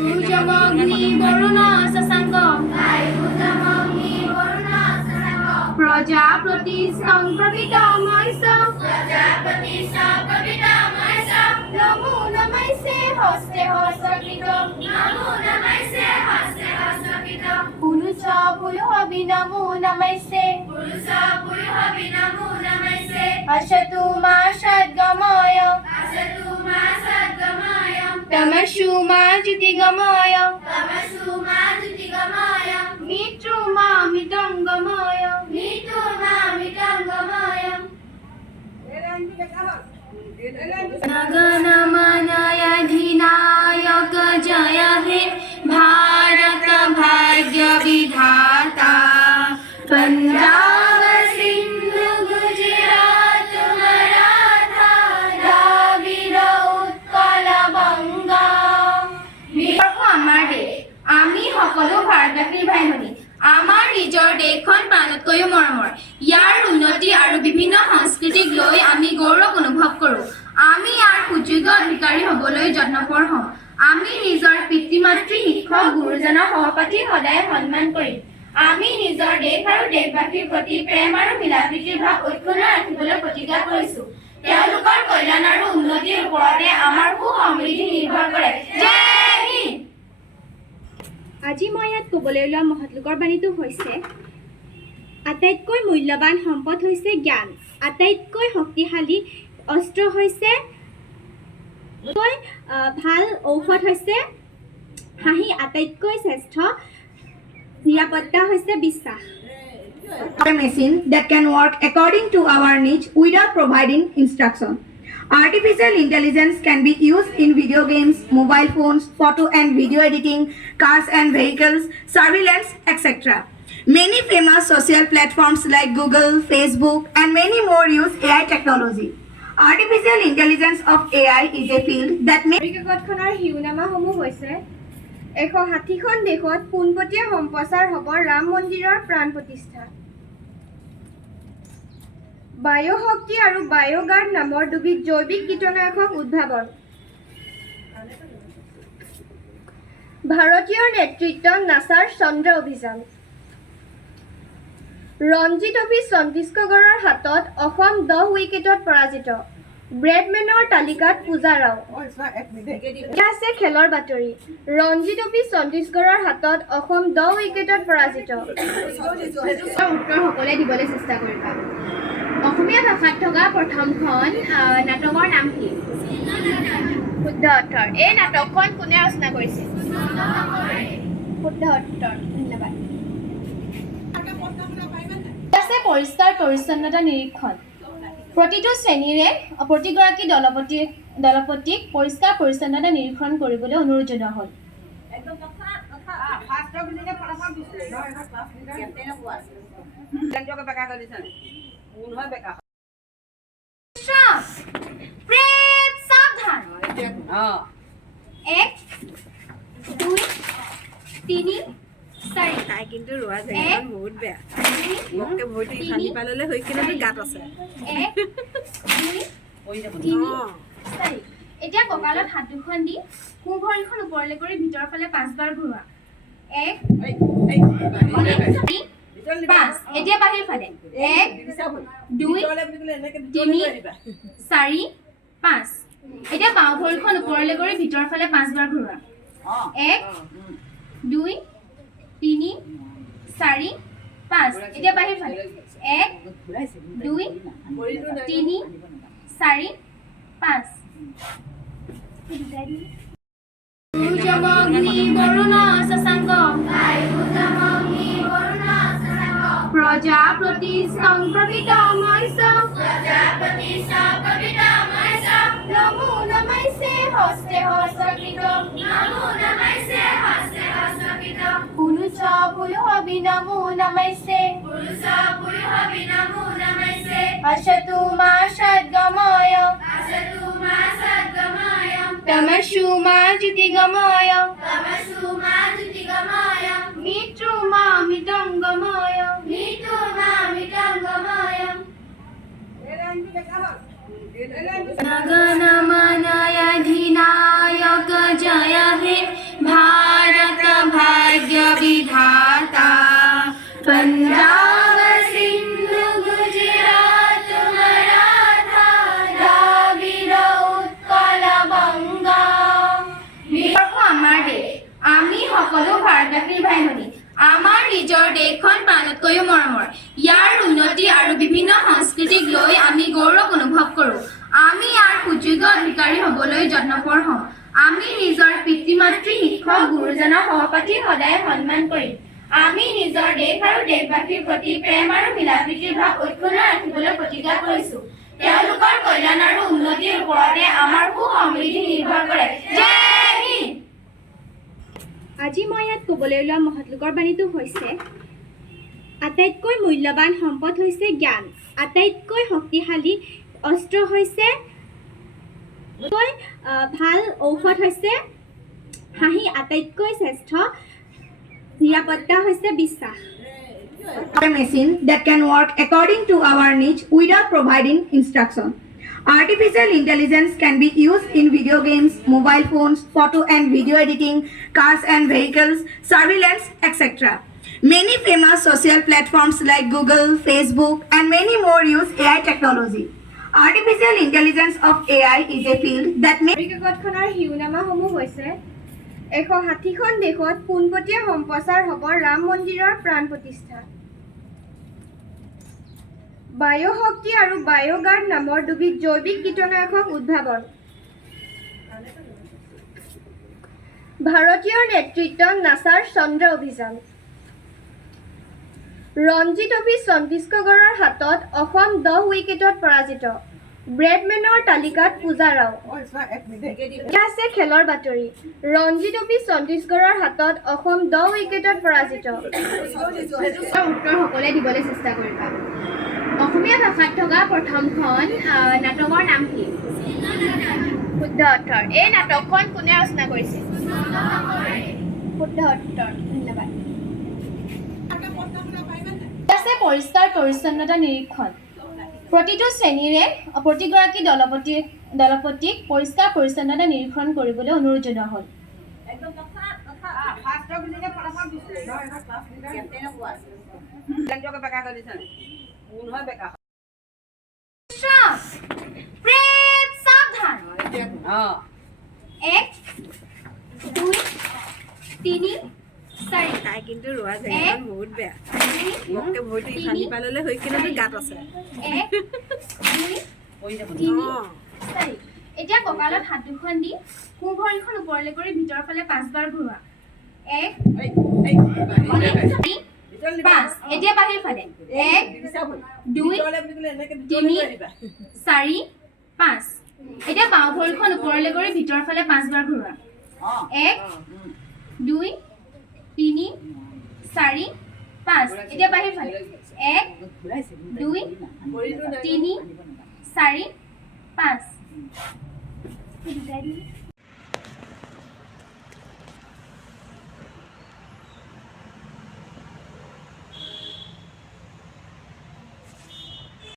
সূর্যমগ্নি বরুণ শশাঙ্ক প্রজাপতি সংপ্রবিত মহিষ নমো নমস্তে হস্তে হস্তকৃত পুরুষ পুরুহবি নমো নমস্তে অসতু মা সদ্গময় তমসু মা জ্যোতিগময় মৃত্যু মা মৃতঙ্গময় गणमनयधिनायक जय हे भारत भाग्य विधाता पंजाब सिंधु गुजरात मराठा द्राविड़ उत्कल बंगा আমাৰ দেশ আমি সকলো ভাৰতবাসীৰ ভাই ভনী আমাৰ নিজৰ দেশখন প্ৰাণতকৈও মৰমৰ ইয়াৰ উন্নতি আৰু বিভিন্ন সংস্কৃতিক লৈ আমি গৌৰৱ অনুভৱ কৰোঁ আমি ইয়াৰ সুযোগ্য অধিকাৰী হ'বলৈ যত্নপৰ হ'ম আমি নিজৰ পিতৃ মাতৃ শিক্ষক গুৰুজনৰ সহপাঠী সদায় সন্মান কৰিম আমি নিজৰ দেশ আৰু দেশবাসীৰ প্ৰতি প্ৰেম আৰু মিলাপ্ৰীতিৰ ভাৱ অক্ষুণ্ণ ৰাখিবলৈ প্ৰতিজ্ঞা কৰিছোঁ তেওঁলোকৰ কল্যাণ আৰু উন্নতিৰ ওপৰতে আমাৰ সুসমৃদ্ধি নিৰ্ভৰ কৰে জয় হিন্দ আজি মই ইয়াত ক'বলৈ লোৱা মহৎলোকৰ বাণীটো হৈছে আটাইতকৈ মূল্যৱান সম্পদ হৈছে জ্ঞান আটাইতকৈ শক্তিশালী অস্ত্ৰ হৈছে ভাল ঔষধ হৈছে হাঁহি আটাইতকৈ শ্ৰেষ্ঠ নিৰাপত্তা হৈছে বিশ্বাস A machine that can work according to our needs without providing instruction. Artificial intelligence can be used in video games, mobile phones, photo and video editing, cars and vehicles, surveillance, etc. Many famous social platforms like Google, Facebook, and many more use AI technology. Artificial intelligence of AI is a field that may কাকতখনৰ শিৰোনামাসমূহ হৈছে 160খন দেশত পোনপটীয়া সম্প্ৰচাৰ হ'ব ৰাম মন্দিৰৰ প্ৰাণ প্ৰতিষ্ঠা বায়ুশক্তি আৰু বায়োগাৰ্ড নামৰ দুবিধ জৈৱিক কীটনাশক উদ্ভাৱন ভাৰতীয় নেতৃত্বত নাছাৰ চন্দ্ৰ অভিযান ৰঞ্জী ট্ৰফী ছত্তীশগড়ৰ হাতত অসম 10 উইকেটত পৰাজিত ব্ৰেডমেনৰ তালিকাত পূজা ৰাও আছে খেলৰ বাতৰি ৰঞ্জী ট্ৰফী ছত্তীশগড়ৰ হাতত অসম 10 উইকেটত পৰাজিত উত্তৰ সকলোৱে দিবলৈ চেষ্টা কৰিবা অসমীয়া ভাষাত থকা প্ৰথমখন নাটকৰ নাম কি শুদ্ধ উত্তৰ এই নাটকখন কোনে ৰচনা কৰিছে শুদ্ধ উত্তৰ ধন্যবাদ আছে পৰিষ্কাৰ পৰিচ্ছন্নতা নিৰীক্ষণ প্ৰতিটো শ্ৰেণীৰে প্ৰতিগৰাকী দলপতিক পৰিষ্কাৰ পৰিচ্ছন্নতা নিৰীক্ষণ কৰিবলৈ অনুৰোধ জনোৱা হ'ল সাৱধান 1 2 3 4 তাই কিন্তু ৰোৱা জেগাখন বহুত বেয়া মোকে ভৰি খালি পাললে হৈ কিনে গাত আছে 1 2 3 এতিয়া কঁকালত হাত দুখন দি সোঁ ভৰিখন ওপৰলৈ কৰি ভিতৰৰ ফালে 5 বাৰ ঘূৰোৱা 1 5 এতিয়া বাহিৰ ফালে 1 2 3 4 5 এতিয়া বাওঁ ভৰিখন ওপৰলৈ কৰি ভিতৰৰ ফালে 5 বাৰ ঘূৰোৱা 1 2 3 4 5 এতিয়া বাহিৰ ফালে 1 2 3 4 5 সূৰ্যমগ্নি বৰুণ শশাঙ্ক প্ৰজাপতি সংপ্ৰবিত মহিষ নমো নমস্তে হস্তে হস্তকৃত পুৰুষ পুৰুহবি নমো নমস্তে অসতু মা সদ্গময় তমসু মা জ্যোতিগময় মৃত্যু মা মৃতঙ্গময় गणमनयधिनायक जय हे पंजाब सिंधु गुजरात मराठा द्राविड़ उत्कल बंगा আমাৰ দেশ আমি সকলো ভাৰতবাসীৰ ভাই ভনী আমাৰ নিজৰ দেশখন প্ৰাণতকৈও মৰমৰ ইয়াৰ উন্নতি আৰু বিভিন্ন সংস্কৃতিক লৈ আমি গৌৰৱ অনুভৱ কৰোঁ আমি ইয়াৰ সুযোগ্য অধিকাৰী হ'বলৈ যত্নপৰ হ'ম আমি নিজৰ পিতৃ মাতৃ শিক্ষক গুৰুজনৰ সহপাঠী সদায় সন্মান কৰিম আমি নিজৰ দেশ আৰু দেশবাসীৰ প্ৰতি প্ৰেম আৰু মিলাপ্ৰীতিৰ ভাৱ অক্ষুণ্ণ ৰাখিবলৈ প্ৰতিজ্ঞা কৰিছোঁ তেওঁলোকৰ কল্যাণ আৰু উন্নতিৰ ওপৰতে আমাৰ সুসমৃদ্ধি নিৰ্ভৰ কৰে জয় হিন্দ আজি মই ইয়াত ক'বলৈ ওলোৱা মহৎলোকৰ বাণীটো হৈছে আটাইতকৈ মূল্যৱান সম্পদ হৈছে জ্ঞান আটাইতকৈ শক্তিশালী অস্ত্ৰ হৈছে ভাল ঔষধ হৈছে হাঁহি আটাইতকৈ শ্ৰেষ্ঠ নিৰাপত্তা হৈছে বিশ্বাস A machine that can work according to our needs without providing instruction. Artificial intelligence can be used in video games, mobile phones, photo and video editing, cars and vehicles, surveillance, etc. Many famous social platforms like Google, Facebook, and many more use AI technology. Artificial intelligence of AI is a field that may কাকতখনৰ শিৰোনামাসমূহ হৈছে 160খন দেশত পোনপটীয়া সম্প্ৰচাৰ হ'ব ৰাম মন্দিৰৰ প্ৰাণ প্ৰতিষ্ঠা বায়ুশক্তি আৰু বায়োগাৰ্ড নামৰ দুবিধ জৈৱিক কীটনাশক উদ্ভাৱন ভাৰতীয় নেতৃত্বত নাছাৰ চন্দ্ৰ অভিযান ৰঞ্জি ট্ৰফী ছত্তীশগড়ৰ হাতত অসম 10 উইকেটত পৰাজিত ব্ৰেডমেনৰ তালিকাত পূজা ৰাও আছে খেলৰ বাতৰি ৰঞ্জি ট্ৰফী ছত্তীশগড়ৰ হাতত অসম 10 উইকেটত পৰাজিত উত্তৰ সকলোৱে দিবলৈ চেষ্টা কৰিবা অসমীয়া ভাষাত থকা প্ৰথমখন নাটকৰ নাম কি শুদ্ধ উত্তৰ এই নাটকখন কোনে ৰচনা কৰিছিল শুদ্ধ উত্তৰ ধন্যবাদ আছে পৰিষ্কাৰ পৰিচ্ছন্নতা নিৰীক্ষণ প্ৰতিটো শ্ৰেণীৰে প্ৰতিগৰাকী দলপতিক পৰিষ্কাৰ পৰিচ্ছন্নতা নিৰীক্ষণ কৰিবলৈ অনুৰোধ জনোৱা হ'ল সাৱধান 1 2 3 4 তাই কিন্তু ৰোৱা জেগাখন বহুত বেয়া মোকে ভৰিটো ইফালি পাললে হৈ কিনে গাত আছে 1 2 3 4 এতিয়া কঁকালত হাত দুখন দি সোঁ ভৰিখন ওপৰলৈ কৰি ভিতৰৰ ফালে 5 বাৰ ঘূৰোৱা 1 5 এতিয়া বাহিৰ ফালে 1 2 3 4 5 এতিয়া বাওঁ ভৰিখন ওপৰলৈ কৰি ভিতৰৰ ফালে 5 বাৰ ঘূৰোৱা 1 2 3 4 5 এতিয়া বাহিৰ ফালে 1 2 3 4 5